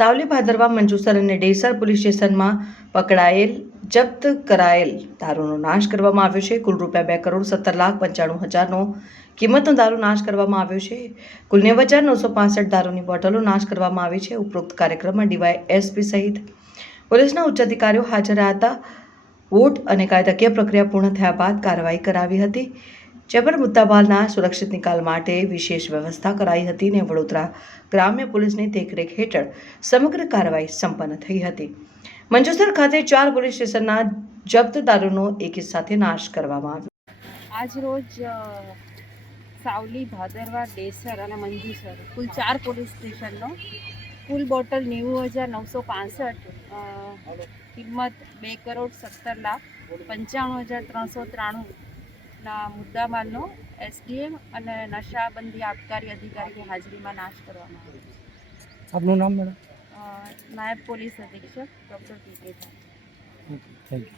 સાવલી ભાદરવા મંજુસર અને ડેસર પોલીસ સ્ટેશનમાં પકડાયેલ જપ્ત કરાયેલ દારૂનો નાશ કરવામાં આવ્યો છે। કુલ ₹2,17,95,000નો કિંમતનો દારૂ નાશ કરવામાં આવ્યો છે। કુલ 90,965 દારૂની બોટલો નાશ કરવામાં આવી છે। ઉપરોક્ત કાર્યક્રમમાં ડીવાયએસપી સહિત પોલીસના ઉચ્ચ અધિકારીઓ હાજર રહ્યા હતા। વોટ અને કાયદાકીય પ્રક્રિયા પૂર્ણ થયા બાદ કાર્યવાહી કરાવી હતી, જેમાં મુદ્દામાલના સુરક્ષિત નિકાલ માટે વિશેષ વ્યવસ્થા કરાઈ હતી અને વડોદરા ગ્રામ્ય પોલીસની દેખરેખ હેઠળ સમગ્ર કાર્યવાહી સંપન્ન થઈ હતી। મંજુસર ખાતે 4 પોલીસ સ્ટેશનના જપ્ત દારૂનો એકી સાથે નાશ કરવામાં આવ્યો। આજ રોજ સાવલી, ભાદરવા, ડેસર અને મંજુસર કુલ 4 પોલીસ સ્ટેશનનો કુલ બોટલ 90,965 કિંમત ₹2,17,95,393ના મુદ્દામાલનો એસડીએમ અને નશાબંધી આબકારી અધિકારીની હાજરીમાં નાશ કરવામાં આવ્યો છે। આપનું નામ મેડમ? નાયબ પોલીસ અધિક્ષક ડૉક્ટર પી.કે. Thank you.